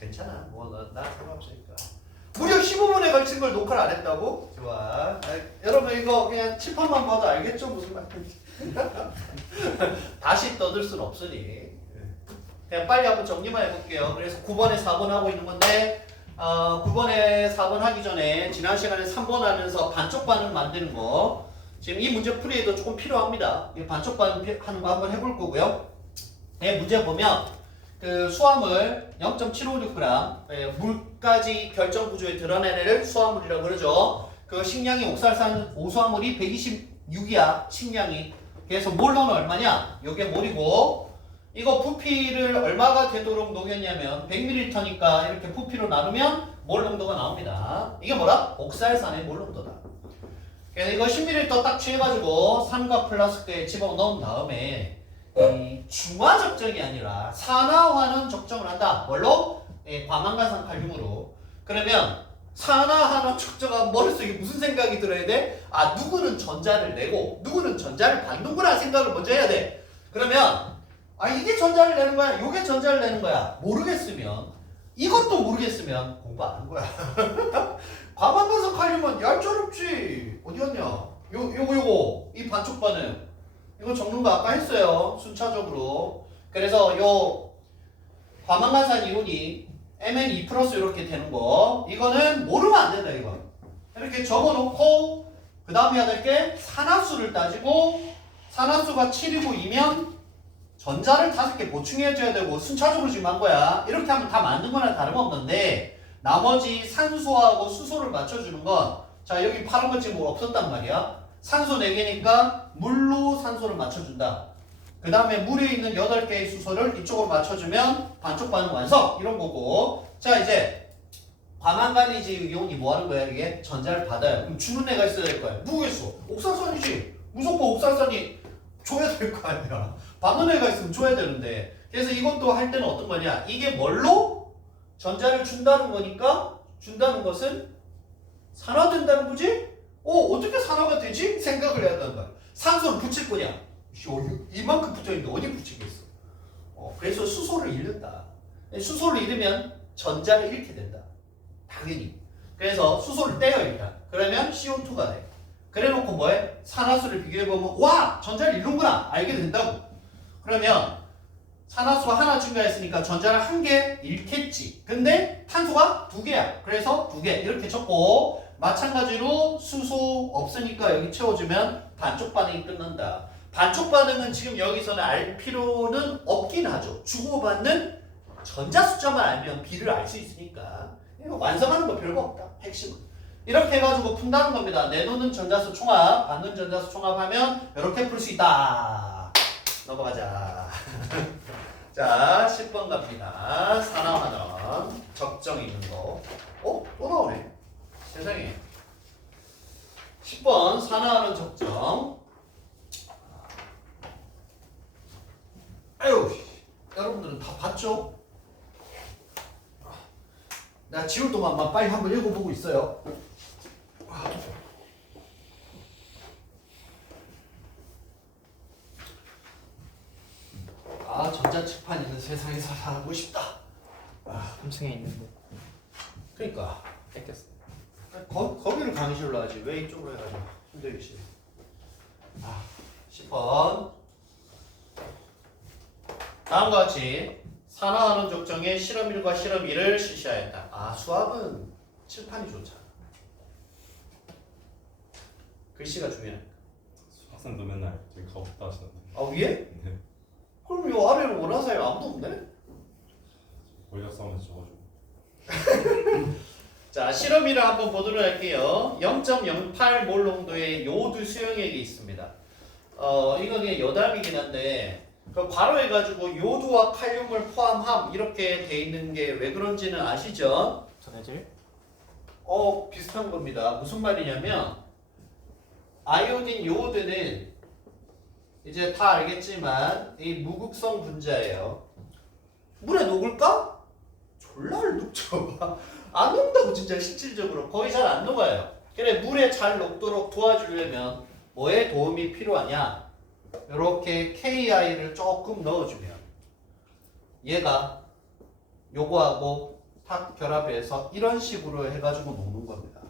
괜찮아. 나 상관없으니까. 무려 15분에 걸친 걸 녹화를 안 했다고? 좋아. 여러분 이거 그냥 칠판만 봐도 알겠죠? 무슨 말인지. 다시 떠들 순 없으니. 그냥 빨리 한번 정리만 해볼게요. 그래서 9번에 4번 하고 있는 건데 9번에 4번 하기 전에 지난 시간에 3번 하면서 반쪽 반응 만드는 거 지금 이 문제 풀이에도 조금 필요합니다. 이 반쪽 반응 하는 거 한번 해볼 거고요. 네, 문제 보면 그 수화물 0.756g 물까지 결정 구조에 드러내는 수화물이라고 그러죠. 그 식량이 옥살산 오수화물이 126이야. 식량이. 그래서 몰로는 얼마냐? 요게 몰이고 이거 부피를 얼마가 되도록 녹였냐면 100ml니까 이렇게 부피로 나누면 몰 농도가 나옵니다. 이게 뭐라? 옥살산의 몰 농도다. 그래서 이거 10ml 딱 취해가지고 산과 플라스크에 집어넣은 다음에 이 중화 적정이 아니라 산화하는 적정을 한다. 뭘로? 과망간산 칼륨으로. 그러면 산화하는 적정한 머릿속에 무슨 생각이 들어야 돼? 아, 누구는 전자를 내고 누구는 전자를 받는구나 생각을 먼저 해야 돼. 그러면 아, 이게 전자를 내는 거야? 요게 전자를 내는 거야? 모르겠으면 이것도 모르겠으면 공부 안 한 거야. 과망간산 칼륨은 얄짤없지. 어디였냐? 요거 이 반쪽 반응 이거 적는 거 아까 했어요. 순차적으로. 그래서 요 과망간산 이온이 Mn2 플러스 이렇게 되는 거 이거는 모르면 안 된다 이거. 이렇게 적어놓고 그 다음에 해야 될 게 산화수를 따지고 산화수가 7이고 2면 전자를 5개 보충해줘야 되고 순차적으로 지금 한 거야. 이렇게 하면 다 맞는 거나 다름없는데 나머지 산소하고 수소를 맞춰주는 건 자 여기 파란 거 지금 없었단 말이야. 산소 4개니까 물로 산소를 맞춰준다. 그 다음에 물에 있는 8개의 수소를 이쪽으로 맞춰주면 반쪽 반응 완성! 이런 거고. 자 이제 과망간이지 이온이 뭐 하는 거야 이게? 전자를 받아요. 그럼 주는 애가 있어야 될 거야. 누구겠어? 옥살산이지. 무조건 옥살산이 줘야 될 거 아니야. 받는 애가 있으면 줘야 되는데. 그래서 이것도 할 때는 어떤 거냐? 이게 뭘로? 전자를 준다는 거니까 준다는 것은 산화된다는 거지? 어떻게 산화가 되지? 생각을 해야 한다는 거야. 산소를 붙일 거냐? 이만큼 붙어있는데 어디 붙이겠어? 그래서 수소를 잃는다. 수소를 잃으면 전자를 잃게 된다. 당연히. 그래서 수소를 떼요 일단. 그러면 CO2가 돼. 그래놓고 뭐해? 산화수를 비교해보면 와! 전자를 잃는구나! 알게 된다고. 그러면 산화수가 하나 증가했으니까 전자를 1개 잃겠지. 근데 탄소가 2개야. 그래서 2개 이렇게 적고 마찬가지로 수소 없으니까 여기 채워주면 반쪽 반응이 끝난다. 반쪽 반응은 지금 여기서는 알 필요는 없긴 하죠. 주고받는 전자 숫자만 알면 비를 알 수 있으니까 이거 완성하는 거 별거 없다. 핵심은 이렇게 해가지고 푼다는 겁니다. 내놓는 전자수 총합, 받는 전자수 총합하면 이렇게 풀 수 있다. 넘어가자. 자 10번 갑니다. 산화환원 적정 있는 거. 또 나오네. 세상에. 10번 산화환원 적정. 아유, 여러분들은 다 봤죠? 나 지울 동안만 빨리 한번 읽어보고 있어요. 아, 전자칠판 있는 세상에서 살고 싶다. 3층에 있는 거 그러니까 뺏겼어. 거기를 강의실로 하지. 왜 이쪽으로 해가지고 힘들지. 10번. 다음과 같이 산화환원 적정의 실험 1과 실험 2를 실시하였다. 수학은 칠판이 좋잖아. 글씨가 중요해. 학생도 맨날 되게 가고 싶다 하시는데. 위에? 네. 그럼 요 아래는 원하는 사람이 아무도 없네? 원리학 싸움에서 져가지고. 자, 실험 1을 한번 보도록 할게요. 0.08몰 농도의 요오드 수용액이 있습니다. 이건 그냥 여담이긴 한데 그 괄호해가지고 요오드와 칼륨을 포함함 이렇게 돼 있는 게 왜 그런지는 아시죠? 전해질? 비슷한 겁니다. 무슨 말이냐면 아이오딘 요오드는 이제 다 알겠지만 이 무극성 분자예요. 물에 녹을까? 졸라를 녹죠. 안 녹는다고 진짜 실질적으로 거의 잘 안 녹아요. 그래 물에 잘 녹도록 도와주려면 뭐에 도움이 필요하냐? 이렇게 KI를 조금 넣어주면 얘가 요거하고 탁 결합해서 이런 식으로 해가지고 녹는 겁니다.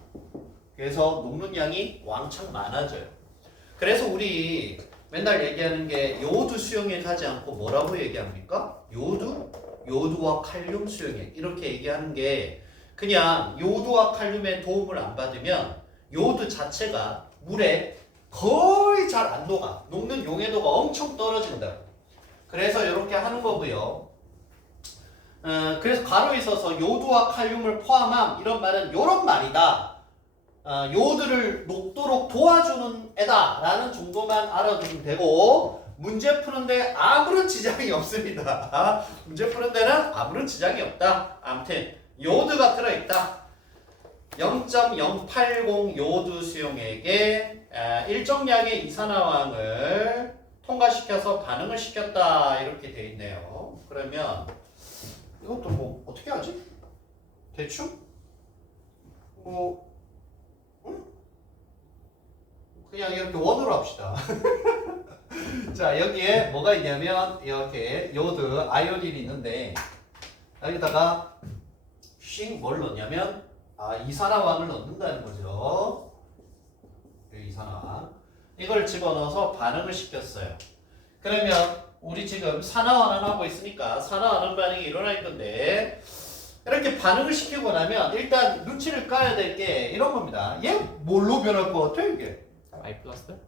그래서 녹는 양이 왕창 많아져요. 그래서 우리 맨날 얘기하는 게 요오드 수용액 하지 않고 뭐라고 얘기합니까? 요오드와 칼륨 수용액 이렇게 얘기하는 게 그냥 요오드와 칼륨의 도움을 안 받으면 요오드 자체가 물에 거의 잘 안 녹아. 녹는 용해도가 엄청 떨어진다. 그래서 이렇게 하는 거고요. 그래서 가로에 있어서 요오드와 칼륨을 포함함 이런 말은 이런 말이다. 요오드를 녹도록 도와주는 애다 라는 정도만 알아두면 되고 문제 푸는데 아무런 지장이 없습니다. 문제 푸는 데는 아무런 지장이 없다. 아무튼 요오드가 들어있다. 0.080 요오드 수용액에 일정량의 이산화황을 통과시켜서 반응을 시켰다 이렇게 돼 있네요. 그러면 이것도 뭐 어떻게 하지? 대충? 뭐 그냥 이렇게 원으로 합시다. 자 여기에 뭐가 있냐면 이렇게 요오드 아이오딘이 있는데 여기다가 뭘 넣냐면 이산화황을 넣는다는 거죠. 이산화황 이걸 집어넣어서 반응을 시켰어요. 그러면 우리 지금 산화환원 하고 있으니까 산화환원 반응이 일어날 건데 이렇게 반응을 시키고 나면 일단 눈치를 까야 될 게 이런 겁니다. 얘 뭘로 변할 것 같아 이게? I 플러스?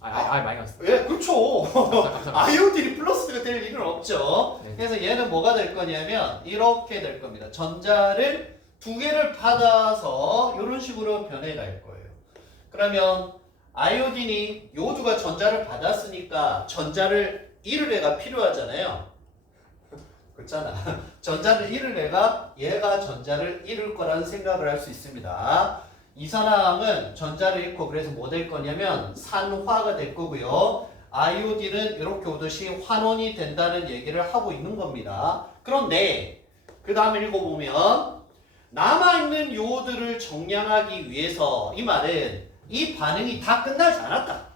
I 마이너스. 예, 그렇죠. 감사합니다. 아이오딘이 플러스가 될 일은 없죠. 네. 그래서 얘는 뭐가 될 거냐면 이렇게 될 겁니다. 전자를 두 개를 받아서 이런 식으로 변해갈 거예요. 그러면 아이오딘이 요오드가 전자를 받았으니까 전자를 잃을 애가 필요하잖아요. 그렇잖아. 전자를 잃을 애가 얘가 전자를 잃을 거라는 생각을 할 수 있습니다. 이산화황은 전자를 잃고 그래서 뭐 될 거냐면 산화가 될 거고요. 아이오딘은 이렇게 오듯이 환원이 된다는 얘기를 하고 있는 겁니다. 그런데 그 다음에 읽어보면 남아있는 요오드를 정량하기 위해서 이 말은 이 반응이 다 끝나지 않았다.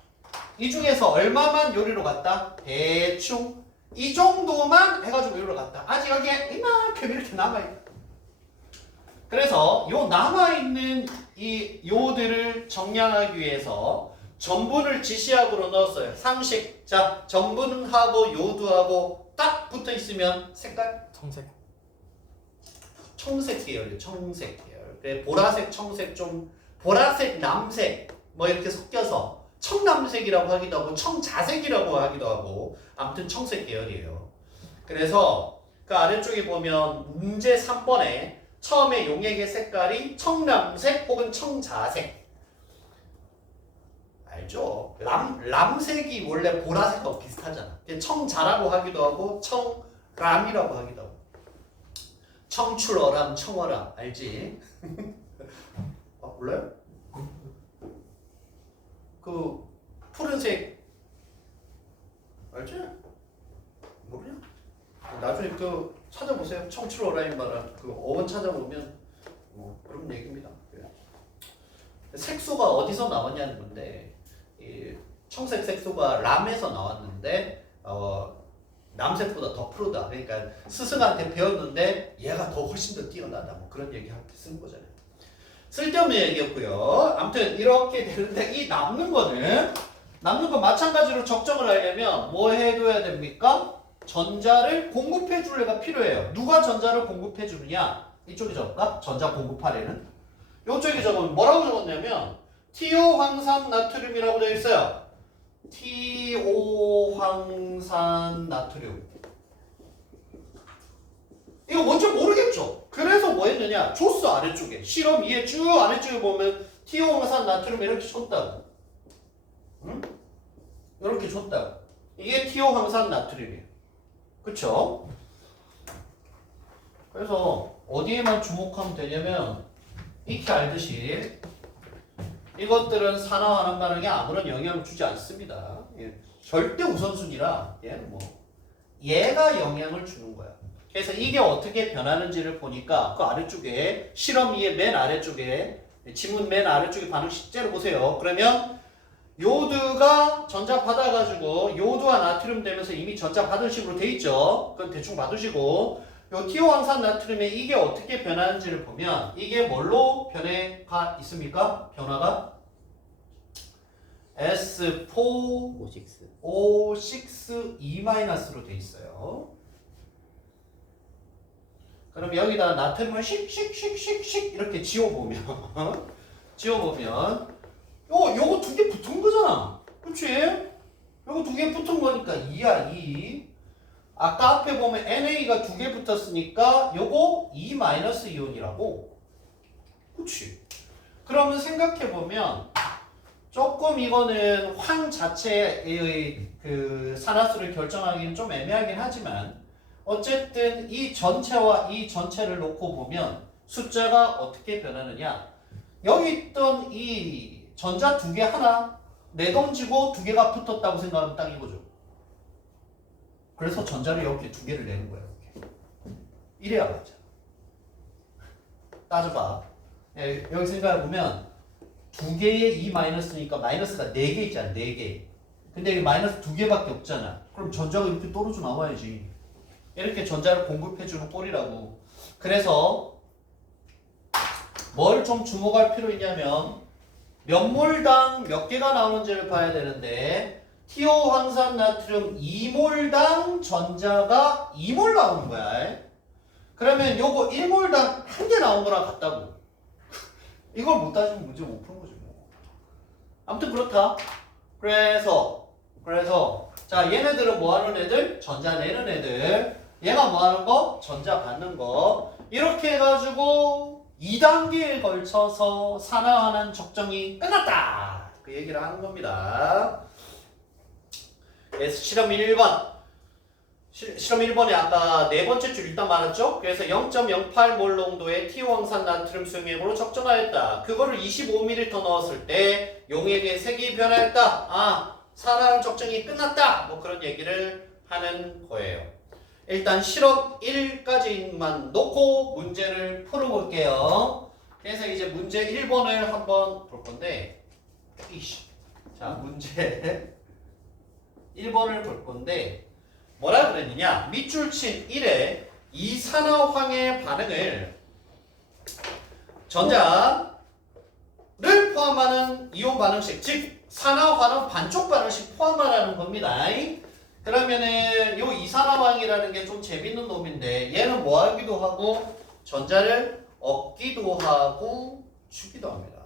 이 중에서 얼마만 요리로 갔다? 대충 이 정도만 해가지고 요리로 갔다. 아직 여기에 이만큼 이렇게 남아있다. 그래서 요 남아있는 이 요오드를 정량하기 위해서 전분을 지시약으로 넣었어요. 상식. 자, 전분하고 요오드하고 딱 붙어 있으면 색깔? 청색. 청색 계열이에요. 청색 계열. 그래, 보라색, 청색 좀 보라색, 남색 뭐 이렇게 섞여서 청남색이라고 하기도 하고 청자색이라고 하기도 하고 아무튼 청색 계열이에요. 그래서 그 아래쪽에 보면 문제 3번에 처음에 용액의 색깔이 청남색 혹은 청자색 알죠? 람색이 원래 보라색하고 비슷하잖아. 청자라고 하기도 하고 청람이라고 하기도 하고 청출어람, 청어람 알지? 몰라요? 그 푸른색 알지? 모르냐? 나중에 그 찾아보세요. 청출어라인 말은 그 어원 찾아보면 그런 얘기입니다. 색소가 어디서 나왔냐는 건데 이 청색 색소가 람에서 나왔는데 남색보다 더 푸르다. 그러니까 스승한테 배웠는데 얘가 더 훨씬 더 뛰어나다. 뭐 그런 얘기 할 때 쓰는 거잖아요. 쓸데없는 얘기였고요. 아무튼 이렇게 되는데 이 남는 거 마찬가지로 적정을 하려면 뭐 해둬야 됩니까? 전자를 공급해 줄 애가 필요해요. 누가 전자를 공급해 주느냐? 이쪽에 적을까? 전자 공급하래는. 이쪽에 적으면 뭐라고 적었냐면 TO 황산 나트륨이라고 되어 있어요. TO 황산 나트륨. 이거 뭔지 모르겠죠? 그래서 뭐 했느냐? 줬어 아래쪽에. 실험 2에 쭉 아래쪽에 보면 TO 황산 나트륨 이렇게 줬다고. 응? 이렇게 줬다고. 이게 TO 황산 나트륨이에요. 그쵸? 그래서 어디에만 주목하면 되냐면 익히 알듯이 이것들은 산화환원 반응에 아무런 영향을 주지 않습니다. 예, 절대 우선순위라 얘는 뭐 얘가 영향을 주는 거야. 그래서 이게 어떻게 변하는지를 보니까 그 아래쪽에 실험 2의 맨 아래쪽에 지문 맨 아래쪽에 반응 실제로 보세요. 그러면 요오드가 전자 받아가지고 요오드와 나트륨 되면서 이미 전자 받은 식으로 돼 있죠. 그건 대충 받으시고 요 티오황산 나트륨의 이게 어떻게 변하는지를 보면 이게 뭘로 변해가 있습니까? 변화가 S4 O6E-로 돼 있어요. 그럼 여기다 나트륨을 씩씩씩씩씩 이렇게 지워보면 요거 두 개 붙은 거잖아. 그치? 요거 두 개 붙은 거니까 2야 2. 아까 앞에 보면 NA가 두 개 붙었으니까 요거 E-이온이라고. 그치? 그러면 생각해보면 조금 이거는 황 자체의 그 산화수를 결정하기는 좀 애매하긴 하지만 어쨌든 이 전체와 이 전체를 놓고 보면 숫자가 어떻게 변하느냐. 여기 있던 이 전자 두 개 하나 내던지고 두 개가 붙었다고 생각하면 딱 이거죠. 그래서 전자를 이렇게 두 개를 내는 거예요. 이렇게. 이래야 맞아. 따져봐. 예, 여기 생각해보면 두 개의 E-니까 마이너스가 4개 있잖아. 4개. 근데 여기 마이너스 두 개밖에 없잖아. 그럼 전자가 이렇게 떨어져 나와야지. 이렇게 전자를 공급해주는 꼴이라고. 그래서 뭘 좀 주목할 필요 있냐면 몇 몰당 몇 개가 나오는지를 봐야 되는데 티오황산 나트륨 2몰당 전자가 2몰 나오는 거야. 그러면 요거 1몰당 한 개 나온 거랑 같다고. 이걸 못 따지면 문제 못 푸는 거지 뭐. 아무튼 그렇다. 그래서 자 얘네들은 뭐 하는 애들? 전자 내는 애들. 얘가 뭐 하는 거? 전자 받는 거. 이렇게 해가지고 2단계에 걸쳐서 산화환원 적정이 끝났다. 그 얘기를 하는 겁니다. 그래서 실험 1번. 실험 1번에 아까 네 번째 줄 일단 말했죠? 그래서 0.08몰 농도의 티오황산 나트륨 수용액으로 적정하였다. 그거를 25ml 넣었을 때 용액의 색이 변화했다. 아, 산화환원 적정이 끝났다. 뭐 그런 얘기를 하는 거예요. 일단 실험 1까지만 놓고 문제를 풀어볼게요. 그래서 이제 문제 1번을 한번 볼 건데, 자 문제 1번을 볼 건데 뭐라 그랬느냐? 밑줄 친 1에 이산화황의 반응을 전자를 포함하는 이온 반응식, 즉 산화환원 반쪽 반응식 포함하라는 겁니다. 그러면은 요 이산화황이라는 게 좀 재밌는 놈인데 얘는 뭐 하기도 하고 전자를 얻기도 하고 주기도 합니다.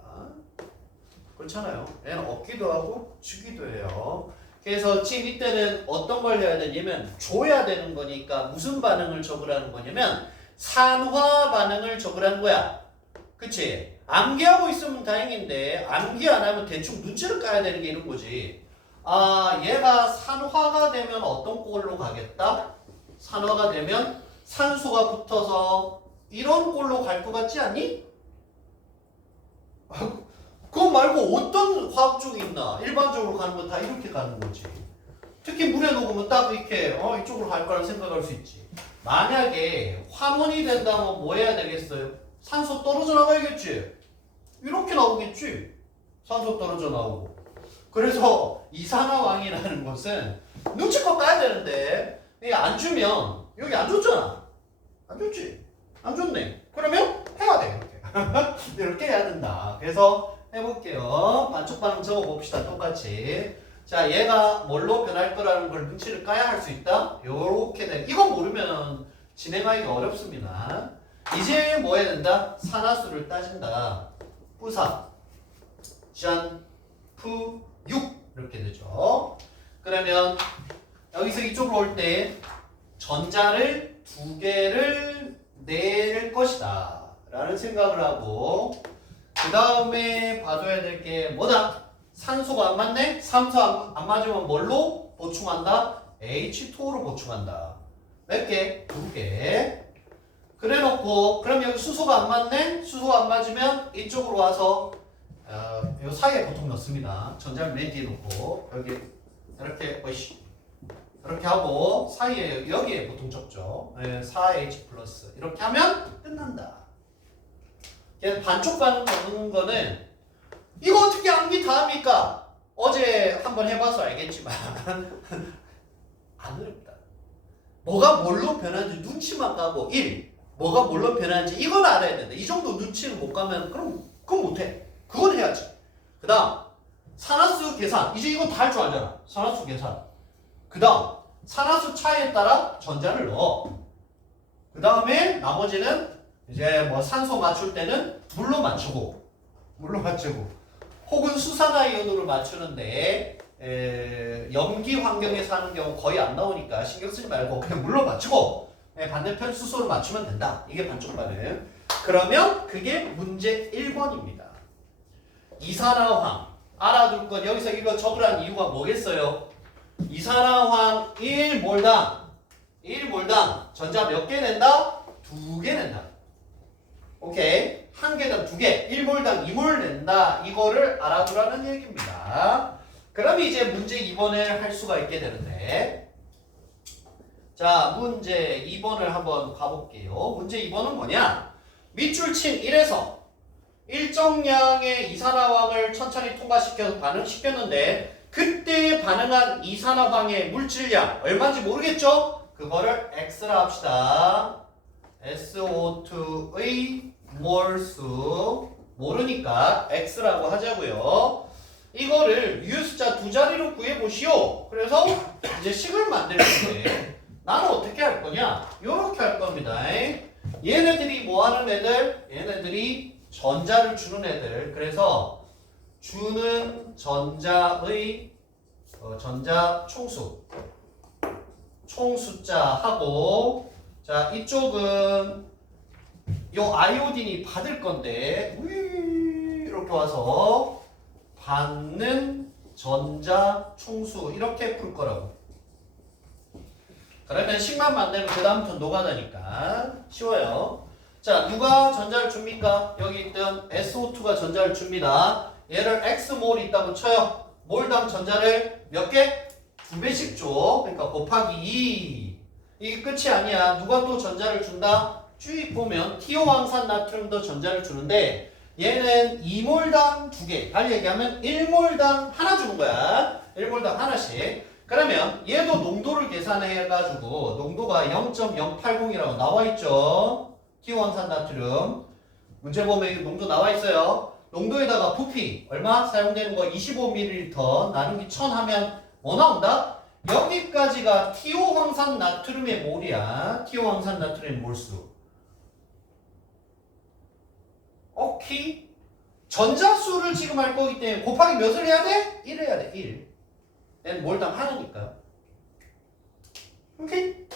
그렇잖아요. 얘는 얻기도 하고 주기도 해요. 그래서 지금 이때는 어떤 걸 해야 되냐면 줘야 되는 거니까 무슨 반응을 적으라는 거냐면 산화 반응을 적으라는 거야. 그치? 암기하고 있으면 다행인데 암기 안 하면 대충 눈치를 까야 되는 게 이런 거지. 아, 얘가 산화가 되면 어떤 꼴로 가겠다? 산화가 되면 산소가 붙어서 이런 꼴로 갈 것 같지 않니? 그거 말고 어떤 화학적이 있나? 일반적으로 가는 건 다 이렇게 가는 거지. 특히 물에 녹으면 딱 이렇게 이쪽으로 갈 거라는 생각할 수 있지. 만약에 환원이 된다면 뭐 해야 되겠어요? 산소 떨어져 나가야겠지. 이렇게 나오겠지. 산소 떨어져 나오고. 그래서 이산화황이라는 것은 눈치껏 까야 되는데 이게 안 주면 여기 안 줬잖아. 안 줬지. 안 줬네. 그러면 해야 돼. 이렇게. 이렇게 해야 된다. 그래서 해볼게요. 반쪽 반응 적어봅시다. 똑같이. 자, 얘가 뭘로 변할 거라는 걸 눈치를 까야 할 수 있다. 요렇게 돼. 이거 모르면 진행하기가 어렵습니다. 이제 뭐 해야 된다? 산화수를 따진다. 뿌사, 짠, 푸, 6 이렇게 되죠. 그러면 여기서 이쪽으로 올 때 전자를 두 개를 낼 것이다 라는 생각을 하고 그 다음에 봐줘야 될 게 뭐다? 산소가 안 맞네? 산소 안 맞으면 뭘로 보충한다? H2O로 보충한다. 몇 개? 2개. 그래 놓고 그럼 여기 수소가 안 맞네? 수소가 안 맞으면 이쪽으로 와서 요 사이에 보통 넣습니다. 전자를 맨 뒤에 놓고 여기 이렇게 이렇게 하고 사이에 여기에 보통 적죠. 4H 플러스 이렇게 하면 끝난다. 반쪽 반응 적는 거는 이거 어떻게 암기 다 합니까? 어제 한번 해봐서 알겠지만 안 어렵다. 뭐가 뭘로 변하는지 눈치만 가고 1. 뭐가 뭘로 변하는지 이건 알아야 된다. 이 정도 눈치를 못 가면 그럼 그건 못해. 그건 해야지. 그 다음 산화수 계산. 이제 이건 다 할 줄 알잖아. 산화수 계산. 그 다음 산화수 차이에 따라 전자를 넣어. 그 다음에 나머지는 이제 뭐 산소 맞출 때는 물로 맞추고 혹은 수산화이온으로 맞추는데 염기 환경에서 하는 경우 거의 안 나오니까 신경 쓰지 말고 그냥 물로 맞추고 반대편 수소로 맞추면 된다. 이게 반쪽 반응. 그러면 그게 문제 1번입니다. 이산화황 알아둘 건 여기서 이거 적으라는 이유가 뭐겠어요? 이산화황 1몰당 전자 몇 개 낸다? 2개 낸다. 오케이. 한 개당 2개, 1몰당 2몰 낸다. 이거를 알아두라는 얘기입니다. 그럼 이제 문제 2번을 할 수가 있게 되는데, 자, 문제 2번을 한번 가볼게요. 문제 2번은 뭐냐? 밑줄 친 1에서 일정량의 이산화황을 천천히 통과시켜서 반응시켰는데 그때 반응한 이산화황의 물질량 얼마인지 모르겠죠? 그거를 X라 합시다. SO2의 몰수 모르니까 X라고 하자고요. 이거를 유효숫자 2자리로 구해보시오. 그래서 이제 식을 만들 건데 나는 어떻게 할 거냐? 요렇게 할 겁니다. 얘네들이 뭐 하는 애들? 얘네들이 전자를 주는 애들. 그래서 주는 전자의 전자 총숫자하고 자 이쪽은 요 아이오딘이 받을 건데 이렇게 와서 받는 전자 총수 이렇게 풀 거라고. 그러면 식만 만들면 그 다음부터 노가다니까 쉬워요. 자 누가 전자를 줍니까? 여기 있던 SO2가 전자를 줍니다. 얘를 X몰 있다고 쳐요. 몰당 전자를 몇 개? 2배씩 줘. 그러니까 곱하기 2. 이게 끝이 아니야. 누가 또 전자를 준다? 쭉 보면 티오황산 나트륨도 전자를 주는데 얘는 2몰당 2개. 달리 얘기하면 1몰당 하나 주는 거야. 1몰당 하나씩. 그러면 얘도 농도를 계산해가지고 농도가 0.080이라고 나와있죠. 티오황산 나트륨. 문제 보면 이 농도 나와있어요. 농도에다가 부피 얼마? 사용되는 거 25ml 나누기 1000 하면 뭐 나온다? 여기까지가 티오황산 나트륨의 몰이야. 티오황산 나트륨의 몰수. 오케이? 전자수를 지금 할 거기 때문에 곱하기 몇을 해야 돼? 1 해야 돼. 1. 얘는 몰당 하나니까. 오케이?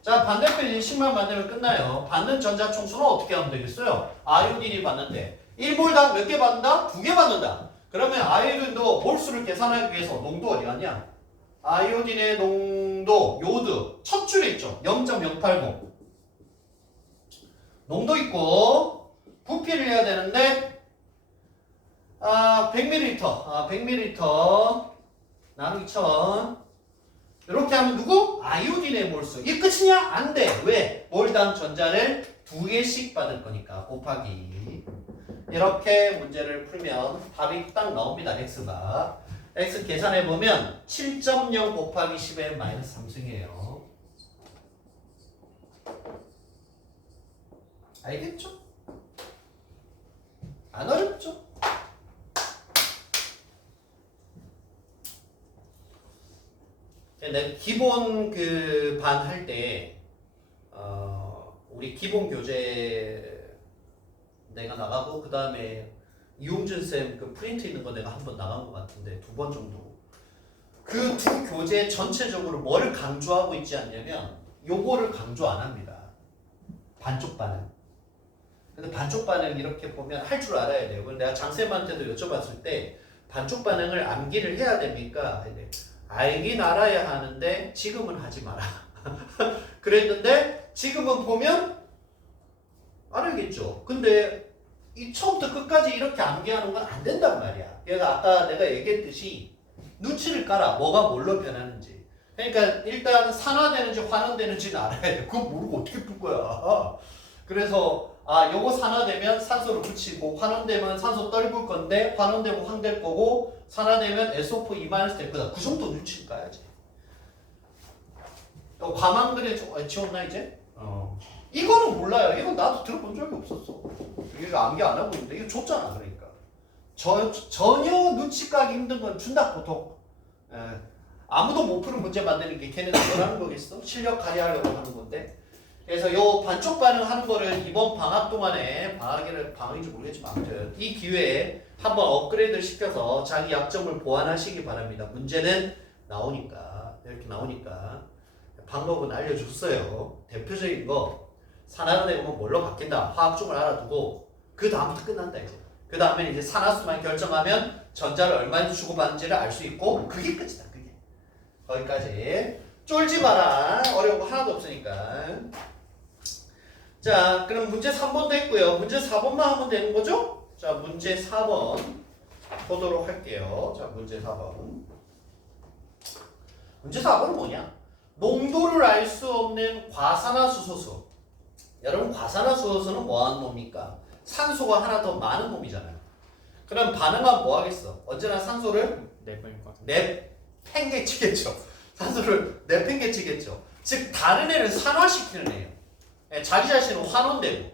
자 반대편 10만 만들면 끝나요. 받는 전자 총수는 어떻게 하면 되겠어요? 아이오딘이 받는데 1몰당 몇 개 받는다? 2개 받는다. 그러면 아이오딘도 몰수를 계산하기 위해서 농도 어디 갔냐? 아이오딘의 농도 요드 첫 줄에 있죠. 0.080 농도 있고 부피를 해야 되는데 100ml 100ml 나누기 1000 이렇게 하면 누구? 아이오딘의 몰수. 이게 끝이냐? 안 돼. 왜? 몰당 전자를 2개씩 받을 거니까 곱하기. 이렇게 문제를 풀면 답이 딱 나옵니다. X가. X 계산해보면 7.0 곱하기 10의 마이너스 3승이에요. 알겠죠? 안 어렵죠? 내가 기본 그 반 할 때 우리 기본 교재 내가 나가고 그 다음에 이용준 쌤 그 프린트 있는 거 내가 한 번 나간 것 같은데 2번 정도. 그 두 교재 전체적으로 뭘 강조하고 있지 않냐면 요거를 강조 안 합니다. 반쪽 반응. 근데 반쪽 반응 이렇게 보면 할 줄 알아야 돼요. 그래서 내가 장쌤한테도 여쭤봤을 때 반쪽 반응을 암기를 해야 됩니까? 알긴 알아야 하는데 지금은 하지 마라. 그랬는데 지금은 보면 알아야겠죠. 근데 이 처음부터 끝까지 이렇게 암기하는 건 안 된단 말이야. 그래서 아까 내가 얘기했듯이 눈치를 깔아. 뭐가 뭘로 변하는지. 그러니까 일단 산화되는지 환원되는지는 알아야 돼. 그거 모르고 어떻게 풀 거야. 그래서 요거 산화되면 산소를 붙이고 환원되면 산소 떨굴 건데 환원되면 황될 거고 산화되면 SO4 2- 될 거다. 그 정도 눈치를 까야지. 과망근에 지웠나 이제? 어. 이거는 몰라요. 이건 나도 들어본 적이 없었어. 이거 암기 안 하고 있는데 이거 줬잖아. 그러니까 전혀 눈치 까기 힘든 건 준다 보통. 예. 아무도 못 푸는 문제 만드는 게 걔네들 뭐라는 거겠어? 실력 발휘하려고 하는 건데. 그래서 요 반쪽 반응하는 거를 이번 방학 동안에 방학인지 모르겠지만 아무튼 이 기회에 한번 업그레이드를 시켜서 자기 약점을 보완하시기 바랍니다. 문제는 나오니까 이렇게 나오니까 방법은 알려줬어요. 대표적인 거 산화를 내보면 뭘로 바뀐다. 화학종을 알아두고 그 다음부터 끝난다 이제. 그 다음에 이제 산화수만 결정하면 전자를 얼마나 주고받는지를 알 수 있고 그게 끝이다. 그게 거기까지. 쫄지 마라. 어려운 거 하나도 없으니까. 자, 그럼 문제 3번도 했고요. 문제 4번만 하면 되는 거죠? 자, 문제 4번 보도록 할게요. 자, 문제 4번. 문제 4번은 뭐냐? 농도를 알 수 없는 과산화수소수. 여러분, 과산화수소수는 뭐하는 놈입니까? 산소가 하나 더 많은 놈이잖아요. 그럼 반응하면 뭐 하겠어? 언제나 산소를 내버릴 것 같아. 내팽개치겠죠. 산소를 내팽개치겠죠. 즉 다른 애를 산화시키는 애예요. 자기 자신은 환원되고.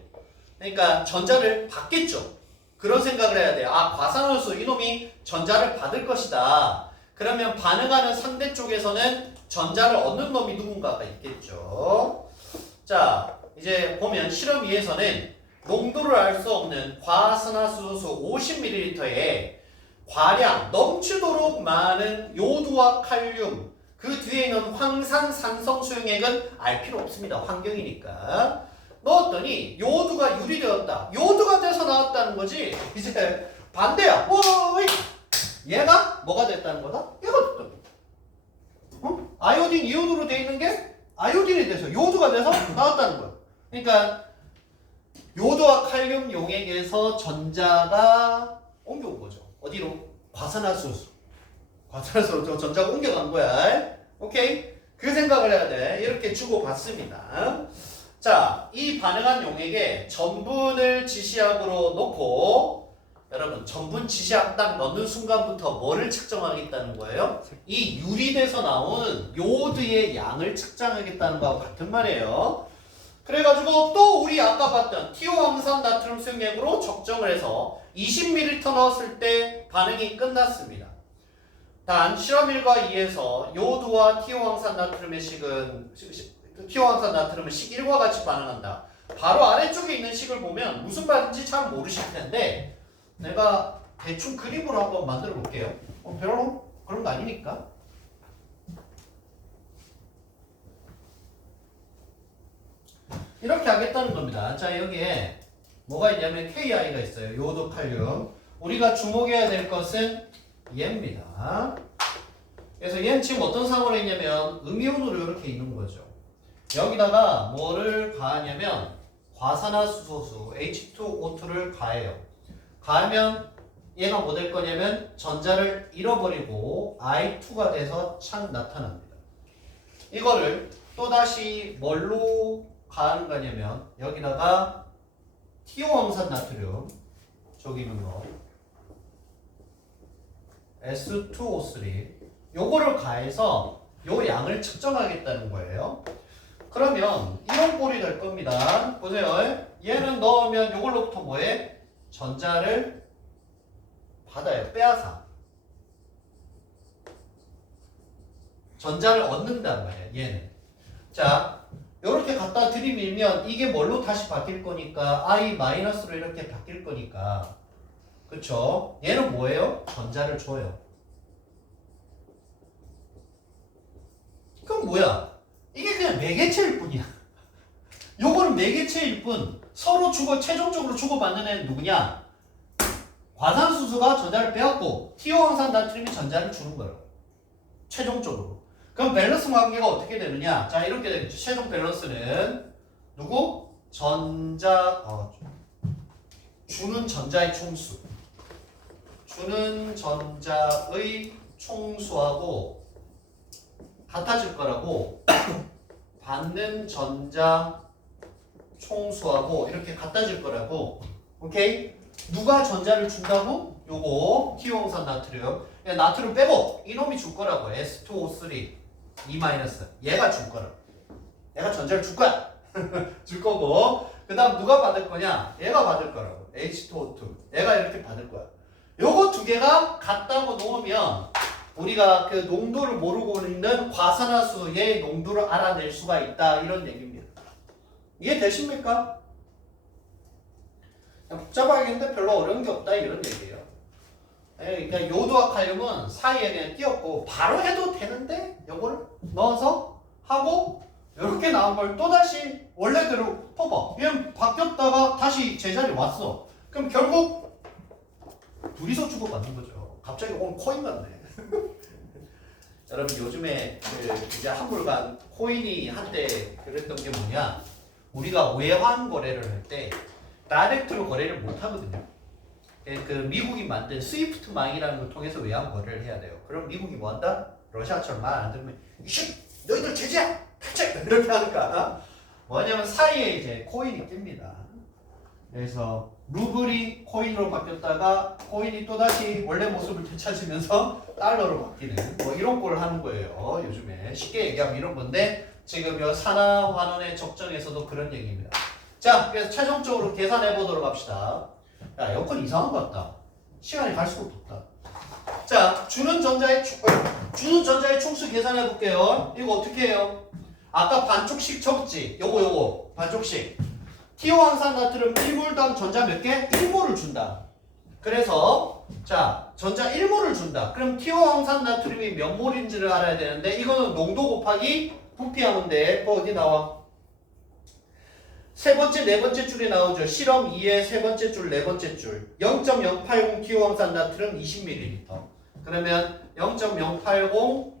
그러니까 전자를 받겠죠. 그런 생각을 해야 돼요. 아, 과산화수소 이놈이 전자를 받을 것이다. 그러면 반응하는 상대 쪽에서는 전자를 얻는 놈이 누군가가 있겠죠. 자, 이제 보면 실험 2에서는 농도를 알 수 없는 과산화수소 50ml에 과량 넘치도록 많은 요도와 칼륨, 그 뒤에 있는 황산산성 수용액은 알 필요 없습니다. 환경이니까. 넣었더니 요도가 유리되었다. 요도가 돼서 나왔다는 거지. 이제 반대야. 오이! 얘가 뭐가 됐다는 거다? 얘가 됐다는 거다. 어? 아이오딘 이온으로 돼 있는 게 아이오딘이 돼서 요도가 돼서 나왔다는 거야. 그러니까 요도와 칼륨 용액에서 전자가 옮겨온 거죠. 어디로? 과산화수소. 과산화수소로 전자가 옮겨간 거야. 오케이? 그 생각을 해야 돼. 이렇게 주고받습니다. 자, 이 반응한 용액에 전분을 지시약으로 놓고 여러분 전분 지시약 딱 넣는 순간부터 뭐를 측정하겠다는 거예요? 이 유리돼서 나온 요오드의 양을 측정하겠다는 거하고 같은 말이에요. 그래가지고 또 우리 아까 봤던 티오황산 나트륨 수용액으로 적정을 해서 20ml 넣었을 때 반응이 끝났습니다. 단 실험 1과 2에서 요오드와 티오황산 나트륨의 식은 티오황산 나트륨은 식 1과 같이 반응한다. 바로 아래쪽에 있는 식을 보면 무슨 말인지 잘 모르실 텐데 내가 대충 그림으로 한번 만들어 볼게요. 별로 그런 거 아니니까. 이렇게 하겠다는 겁니다. 자, 여기에 뭐가 있냐면 KI가 있어요. 요오드 칼륨. 우리가 주목해야 될 것은 얘입니다. 그래서 얘는 지금 어떤 상황으로 있냐면 음이온으로 이렇게 있는 거죠. 여기다가 뭐를 가하냐면 과산화수소수 H2O2를 가해요. 가하면 얘가 뭐 될 거냐면 전자를 잃어버리고 I2가 돼서 착 나타납니다. 이거를 또다시 뭘로 가하는 거냐면 여기다가 티오황산 나트륨 저기 있는 거 S2O3 요거를 가해서 요 양을 측정하겠다는 거예요. 그러면 이런 꼴이 될 겁니다. 보세요. 얘는 넣으면 요걸로부터 뭐해? 전자를 받아요. 빼앗아. 전자를 얻는단 말이야. 얘는. 자, 요렇게 갖다 들이밀면 이게 뭘로 다시 바뀔 거니까 I-로 이렇게 바뀔 거니까 그쵸? 얘는 뭐예요? 전자를 줘요. 그럼 뭐야? 이게 그냥 매개체일 뿐이야. 요거는 매개체일 뿐. 서로 최종적으로 주고받는 애는 누구냐? 과산수소가 전자를 빼앗고 티오황산 나트륨이 전자를 주는 거예요. 최종적으로. 그럼 밸런스 관계가 어떻게 되느냐? 자, 이렇게 되겠죠. 최종 밸런스는 누구? 주는 전자의 총수. 주는 전자의 총수하고 같아질 거라고 받는 전자 총수하고 이렇게 같아질 거라고. 오케이? 누가 전자를 준다고? 요거 티오황산 나트륨. 나트륨 빼고 이놈이 줄 거라고. S2O3 E- 얘가 줄 거라고. 내가 전자를 줄 거야. 줄 거고 그 다음 누가 받을 거냐? 얘가 받을 거라고. H2O2 얘가 이렇게 받을 거야. 요거 두 개가 같다고 놓으면 우리가 그 농도를 모르고 있는 과산화수의 농도를 알아낼 수가 있다 이런 얘기입니다. 이해되십니까? 복잡하겠는데 별로 어려운 게 없다 이런 얘기예요. 그러니까 요도와 칼륨은 사이에 그냥 띄었고 바로 해도 되는데 요거를 넣어서 하고 이렇게 나온 걸 또다시 원래대로 퍼봐. 얘는 바뀌었다가 다시 제자리에 왔어. 그럼 결국 둘이서 주고받는 거죠. 갑자기 오늘 코인 같네. 여러분 요즘에 이제 한물간 코인이 한때 그랬던 게 뭐냐? 우리가 외환 거래를 할 때 다이렉트로 거래를 못 하거든요. 그 미국이 만든 스위프트 망이라는 걸 통해서 외환 거래를 해야 돼요. 그럼 미국이 뭐 한다? 러시아처럼 말 안 들으면 이씨 너희들 제재야! 탈책! 이렇게 하니까 뭐냐면 사이에 이제 코인이 뜹니다. 그래서 루블이 코인으로 바뀌었다가 코인이 또다시 원래 모습을 되찾으면서 달러로 바뀌는 뭐 이런 걸 하는 거예요. 요즘에 쉽게 얘기하면 이런 건데 지금 요 산화 환원의 적정에서도 그런 얘기입니다. 자, 그래서 최종적으로 계산해 보도록 합시다. 야, 에어컨 이상한 것 같다. 시간이 갈수록 덥다. 자, 주는 전자의 총수 계산해 볼게요. 이거 어떻게 해요? 아까 반쪽씩 적었지? 요거 반쪽씩. 티오항산 나트륨 1몰당 전자 몇 개? 1몰을 준다. 그래서 자, 전자 1몰을 준다. 그럼 티오항산 나트륨이 몇 몰인지를 알아야 되는데 이거는 농도 곱하기 부피하면 돼. 그거 어디 나와? 세 번째, 네 번째 줄에 나오죠. 실험 2의 세 번째 줄, 네 번째 줄. 0.080 티오항산 나트륨 20ml. 그러면 0.080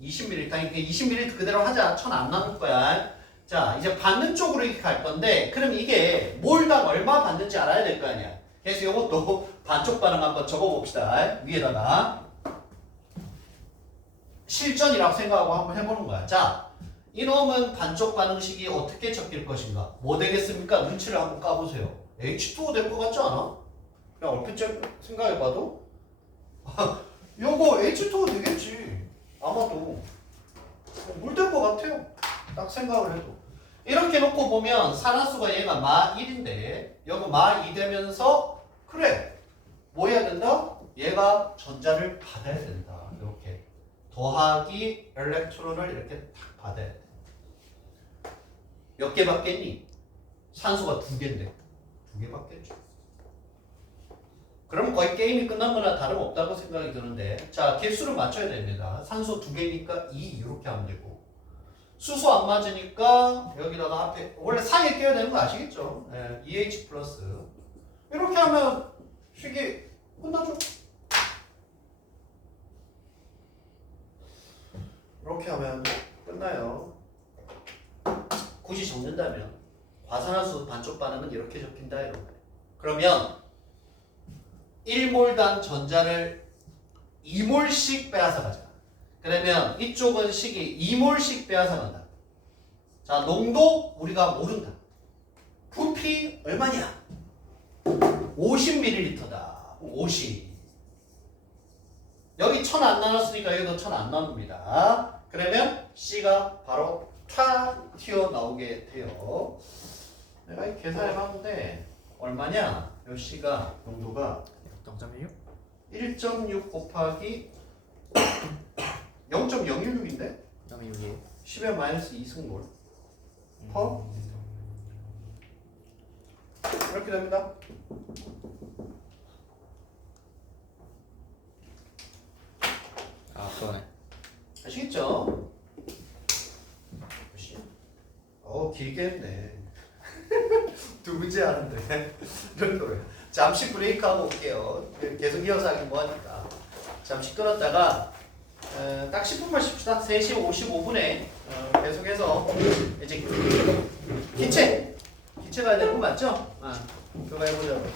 20ml. 그러니까 20ml 그대로 하자. 1000 안 나눌 거야. 자, 이제 받는 쪽으로 이렇게 갈 건데, 그럼 이게 몰당 얼마 받는지 알아야 될 거 아니야. 그래서 이것도 반쪽 반응 한번 적어봅시다. 위에다가. 실전이라고 생각하고 한번 해보는 거야. 자, 이놈은 반쪽 반응식이 어떻게 적힐 것인가? 뭐 되겠습니까? 눈치를 한번 까보세요. H2O 될 것 같지 않아? 그냥 얼핏 생각해봐도 요거 H2O 되겠지. 아마도 물 될 것 같아요. 딱 생각을 해도. 이렇게 놓고 보면 산화수가 얘가 마 1인데 여기 마 2 되면서 그래 뭐 해야 된다? 얘가 전자를 받아야 된다. 이렇게 더하기 일렉트론을 이렇게 딱 받아야 돼. 몇 개 받겠니? 산소가 2개인데 2개 받겠죠. 그럼 거의 게임이 끝난 거나 다름없다고 생각이 드는데 자 개수를 맞춰야 됩니다. 산소 2개니까 2 이렇게 하면 되고 수소 안 맞으니까 여기다가 앞에 원래 사이에 껴야 되는 거 아시겠죠? 네, EH 플러스 이렇게 하면 식이 끝나죠? 이렇게 하면 끝나요. 굳이 적는다면 과산화수 반쪽 반응은 이렇게 적힌다 이런 거예요. 그러면 1몰당 전자를 2몰씩 빼앗아 가자. 그러면 이쪽은 식이 2몰씩 빼앗아 간다. 자, 농도 우리가 모른다. 부피 얼마냐? 50ml다. 50. 여기 1000 안 나눴으니까 여기도 1000 안 나눕니다. 그러면 C가 바로 탁 튀어나오게 돼요. 내가 이 계산해봤는데 얼마냐? 요 C가 농도가 0.16? 1.6 곱하기 0.016인데? 0.6이에요. 10의 마이너스 2승몰 퍼 이렇게 됩니다. 아, 그거네. 아시겠죠? 길게 했네. 두 문제 하는데 이런 거를 잠시 브레이크하고 올게요. 계속 이어서 하긴 뭐하니까 잠시 끊었다가 딱 10분만 쉽시다. 3시 55분에 계속해서 이제 기체 가야 되는 거 맞죠? 그거 해보자고.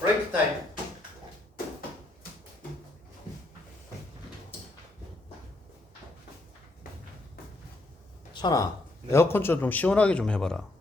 브레이크 타임. 찬아, 에어컨 좀 시원하게 좀 해봐라.